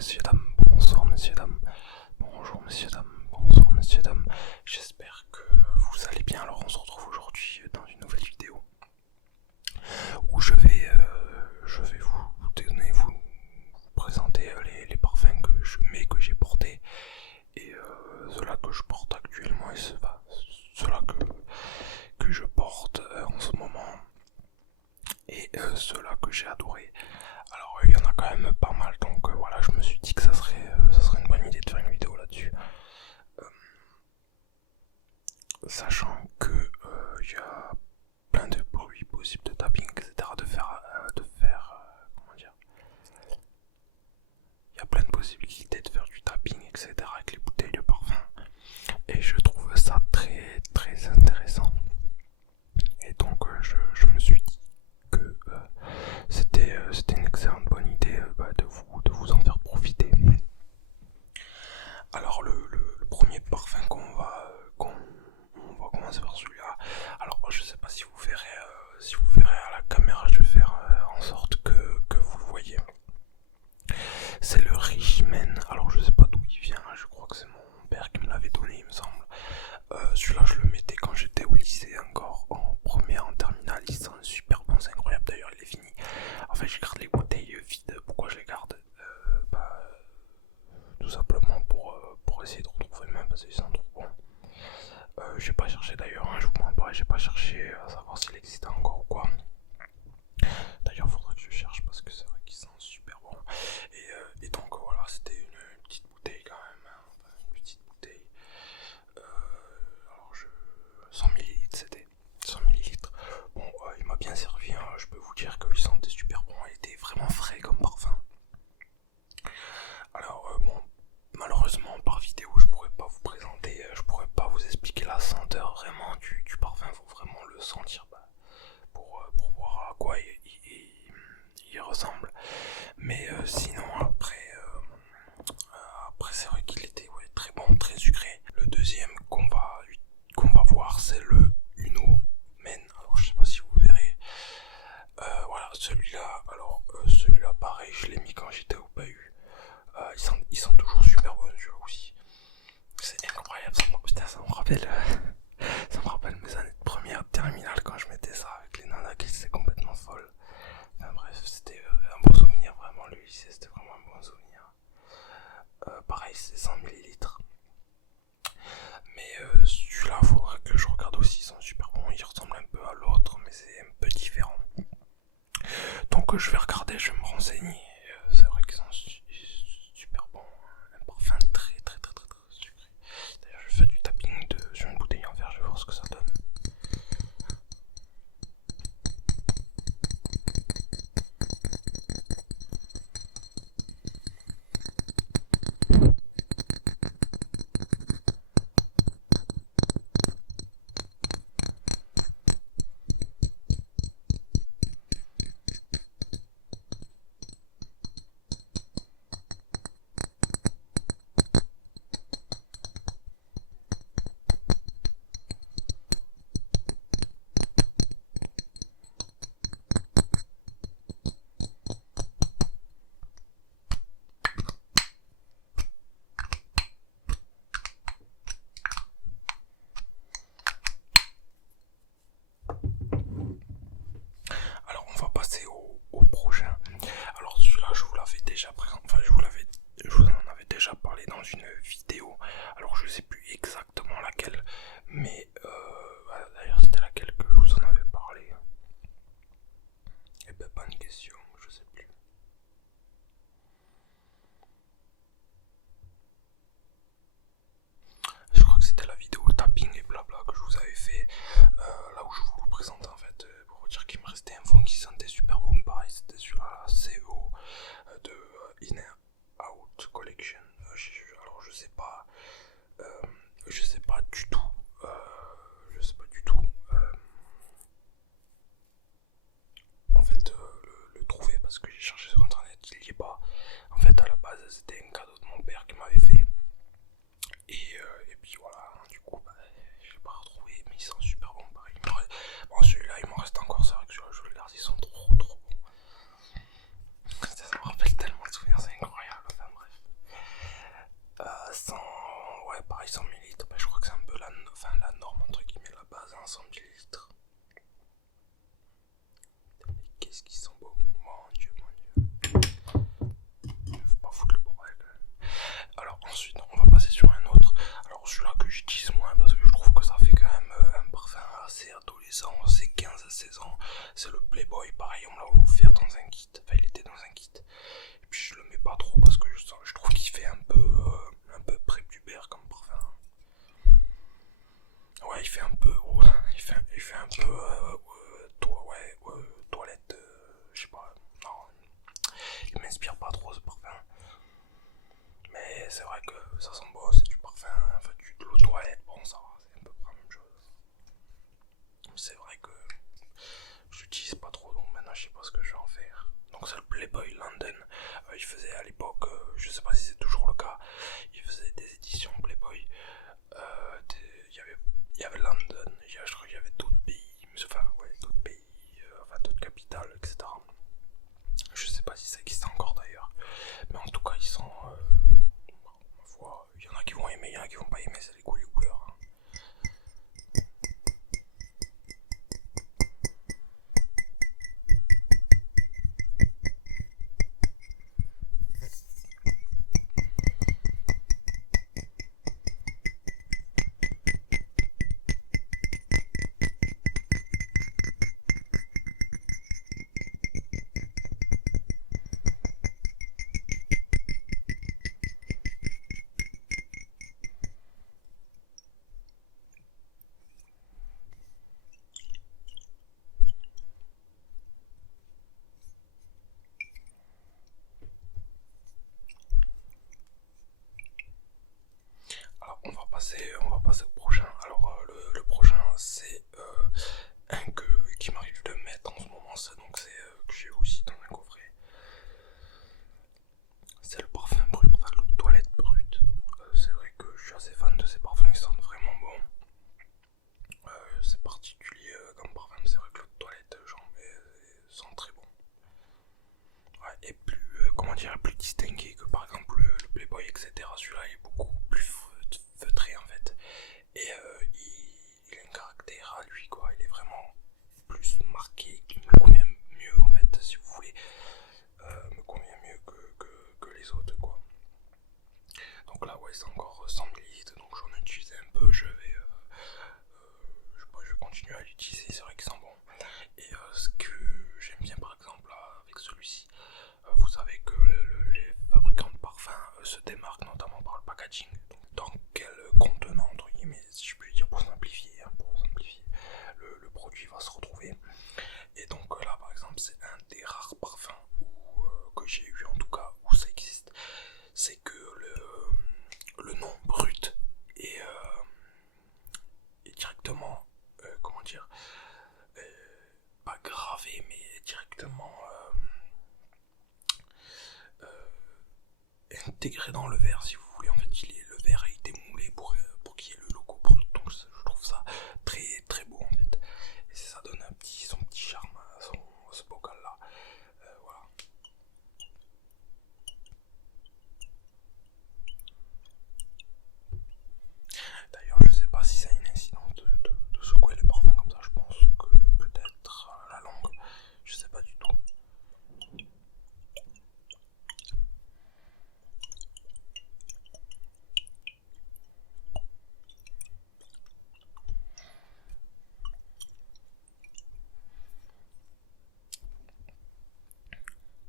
messieurs, dames, bonsoir messieurs, dames, bonjour messieurs, dames, bonsoir messieurs, dames, j'espère que vous allez bien. Alors on se retrouve aujourd'hui dans une nouvelle vidéo où je vais vous présenter les parfums que je mets, que j'ai portés et ceux-là que je porte actuellement et ceux-là que je porte en ce moment et ceux-là que j'ai adoré. Alors il y en a quand même pas mal, donc voilà, je me suis dit que ça serait une bonne idée de faire une vidéo là-dessus. Sachant que il y a plein de bruits possibles de tapping, etc. Comment dire, il y a plein de possibilités de faire du tapping, etc. avec les bouteilles de parfum. Et je trouve ça très très intéressant. Et donc je me suis dit que c'était une excellente bonne idée de vous en faire profiter. Alors le premier parfum on va commencer par celui-là. Alors je sais pas si vous verrez à la caméra, je vais faire en sorte que vous le voyez. C'est le Richman. Alors je sais pas d'où il vient, je crois que c'est mon père qui me l'avait donné, il me semble. Celui-là je le mettais quand j'étais au lycée encore, en première, en terminale. Il sent super bon, c'est incroyable. D'ailleurs il est fini. En fait je garde les bouteilles vides. Pourquoi je les garde? Tout simplement pour essayer de retrouver le même, parce qu'ils sont trop bons. J'ai pas cherché d'ailleurs, hein, je vous mens pas, j'ai pas cherché à savoir s'il existait encore ou quoi. D'ailleurs faudrait que je cherche parce que c'est vrai qu'ils sont super bons. Et donc voilà, c'était une petite bouteille quand même, hein. Enfin, une petite bouteille. Alors 100 millilitres c'était. 100 millilitres. Bon, il m'a bien servi, hein. Je peux vous dire qu'il sentait super bon, il était vraiment frais comme parfum. Alors bon, malheureusement par vidéo je pourrais pas vous présenter, je pourrais pas vous expliquer la senteur vraiment du parfum, faut vraiment le sentir pour voir à quoi il ressemble. Mais sinon après c'est vrai qu'il était très bon, très sucré. Le deuxième qu'on va voir c'est le Uno Men. Alors je sais pas si vous verrez. Voilà celui-là. Alors celui-là pareil, je l'ai mis quand j'étais au bahut. Ils sont toujours super bons celui-là aussi. C'est incroyable, ça me rappelle mes années de première terminale quand je mettais ça avec les nanas qui étaient complètement folles. Enfin bref, c'était un bon souvenir vraiment, le lycée c'était vraiment un bon souvenir. Pareil c'est 100 millilitres. Mais celui-là faudrait que je regarde aussi, ils sont super bons, ils ressemblent un peu à l'autre mais c'est un peu différent. Donc je vais regarder, je vais me renseigner, c'est vrai qu'ils sont super bons, un parfum très sucré. D'ailleurs je fais du tapping sur une bouteille en verre, je vais voir ce que ça donne. Alors on va passer au prochain. Alors celui-là je vous l'avais déjà présenté, enfin je vous en avais déjà parlé dans une vidéo. Alors je sais plus exactement laquelle, mais d'ailleurs c'était laquelle que je vous en avais parlé. Et ben bonne question, je sais plus. Je crois que c'était la vidéo tapping et blabla que je vous avais fait, là où je vous le présente en fait, pour vous dire qu'il me restait un fond qui sentait super bon. Pareil, c'était celui-là, CO de In and Out Collection. Alors je sais pas du tout, en fait le trouver parce que j'ai cherché sur internet, il y est pas. En fait à la base c'était un cadeau de mon père qui m'avait fait. Et puis voilà, du coup je l'ai pas retrouvé, mais ils sont super bons pareil. Bon celui-là il m'en reste encore, c'est vrai que celui-là je le garde, ils sont trop bons. Ça me rappelle tellement de souvenirs, c'est incroyable, enfin bref. c'est vrai que ça sent bon, c'est du parfum, enfin de l'eau de toilette, bon ça va, c'est un peu près la même chose. C'est vrai que j'utilise pas trop, donc maintenant je sais pas ce que je vais en faire. Donc c'est le Playboy London. Il faisait à l'époque, je sais pas si c'est toujours le cas, il faisait des éditions Playboy. Il y avait London, je crois qu'il y avait d'autres pays, enfin ouais, d'autres pays, enfin d'autres capitales, etc. Je sais pas si ça existe encore d'ailleurs, mais en tout cas ils sont, ma foi, il y en a qui vont aimer, il y en a qui vont pas aimer, c'est les goûts, les couleurs. Hein. Alors on va passer au prochain. Alors le prochain c'est un qui m'arrive de mettre en ce moment, que j'ai aussi dans un coffret. C'est le parfum brut, enfin l'eau de toilette brut. C'est vrai que je suis assez fan de ces parfums, ils sentent vraiment bon. C'est particulier comme parfum, c'est vrai que l'eau de toilette, sent très bon. Ouais, et plus, comment dire, plus distingué que par exemple le Playboy, etc. Celui-là il est beaucoup plus feutré en fait. Et il a un caractère à lui, quoi. Il est vraiment plus marqué, qui me convient mieux en fait, si vous voulez. Me convient mieux que les autres, quoi. Donc là, ouais, c'est encore 100 ml, donc j'en ai utilisé un peu. Je vais continuer à l'utiliser, c'est vrai qu'il sent bon. Et ce que j'aime bien par exemple avec celui-ci, vous savez que les fabricants de parfums se démarquent notamment par le packaging. Donc dans quel contenant, entre guillemets, si je puis dire, pour simplifier, le produit va se retrouver. Et donc là par exemple c'est un des rares parfums que j'ai eu en tout cas où ça existe. C'est que le nom brut est directement, comment dire, pas gravé mais directement intégré dans le verre, si vous voulez. En fait le verre a été moulé pour qu'il y ait le logo brut, donc je trouve ça très très beau en fait, et ça donne son petit charme à ce bocal là. Voilà. D'ailleurs je sais pas si ça a une incidence de secouer les parfums comme ça, je pense que peut-être la langue, je sais pas du tout.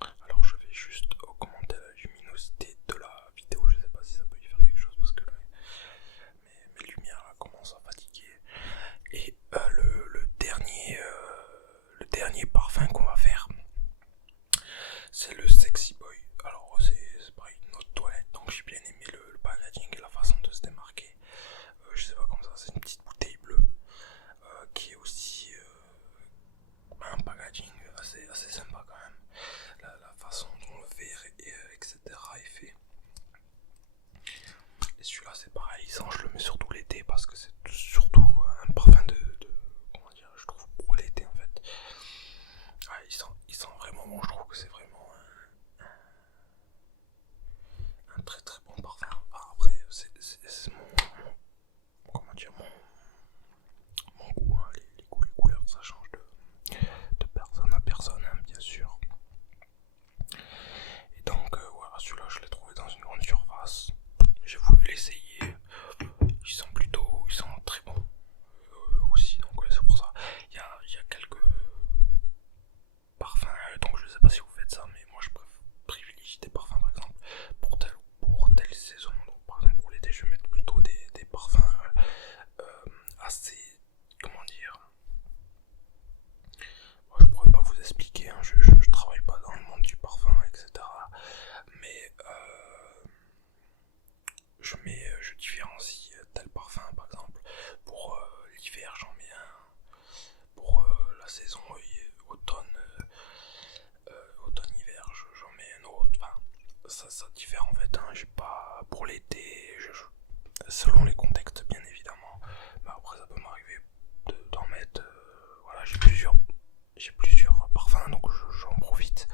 Alors je vais juste augmenter la luminosité de la vidéo, je sais pas si ça peut y faire quelque chose parce que là, mes lumières là commencent à fatiguer. Et le dernier parfum qu'on va faire, c'est le Sexy Boy. Alors c'est pareil, une autre toilette, donc j'ai bien aimé le packaging et la façon de se démarquer. Je sais pas comme ça, c'est une petite bouteille bleue qui est aussi un packaging assez sympa quand même. La façon dont le verre etc. est fait. Et celui-là c'est pareil, je le mets surtout l'été parce que c'est surtout un parfum comment dire, je trouve pour l'été en fait. Ouais, il sent vraiment bon, je trouve que c'est vraiment un très très bon parfum. Enfin, après c'est comment dire, mon goût, hein. Les goûts, les couleurs ça change de personne à personne, hein, bien sûr. Et donc voilà, celui-là je l'ai trouvé dans une grande surface, j'ai voulu l'essayer. Ils sont je différencie tel parfum par exemple. Pour l'hiver j'en mets un, pour la saison automne-hiver j'en mets un autre, enfin ça diffère en fait, hein. J'ai pas pour l'été, selon les contextes bien évidemment, mais après ça peut m'arriver d'en mettre, voilà, j'ai plusieurs parfums donc j'en profite,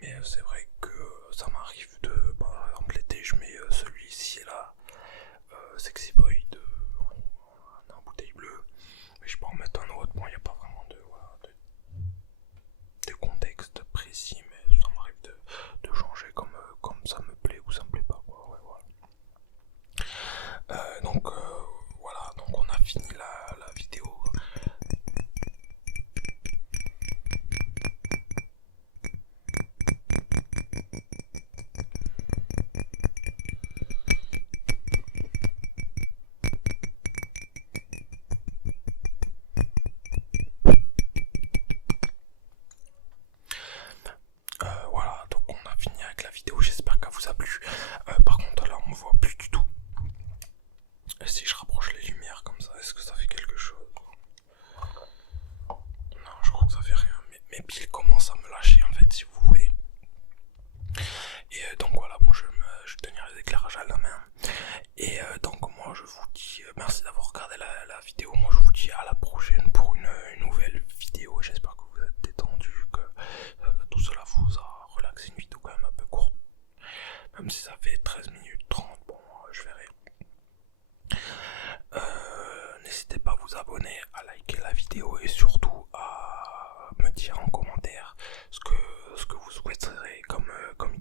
mais c'est vrai que ça m'arrive de, par exemple l'été je mets celui-ci là, Sexy Boy en bouteille bleue, mais je peux en mettre un autre. Bon, il n'y a pas vraiment voilà, de contexte précis, mais ça m'arrive de changer comme ça me plaît ou ça me plaît pas, quoi. Ouais, voilà. Donc voilà, donc on a fini la vidéo. Voilà, donc on a fini avec la vidéo, j'espère qu'elle vous a plu. Par contre là on me voit plus du tout. Et si je rapproche les lumières comme ça, est-ce que ça fait quelque chose? Non, je crois que ça fait rien, mais mes piles commencent à me lâcher en fait, si vous voulez. Et donc voilà, bon, je vais tenir les éclairages à la main. Et donc moi je vous dis merci d'avoir regardé la vidéo. Moi je vous dis à la prochaine pour une nouvelle vidéo. J'espère que vous êtes détendus, que tout cela vous a relaxé. Une vidéo quand même un peu courte, même si ça fait 13 minutes 30, bon je verrai. N'hésitez pas à vous abonner, à liker la vidéo et surtout à me dire en commentaire ce que vous souhaiterez comme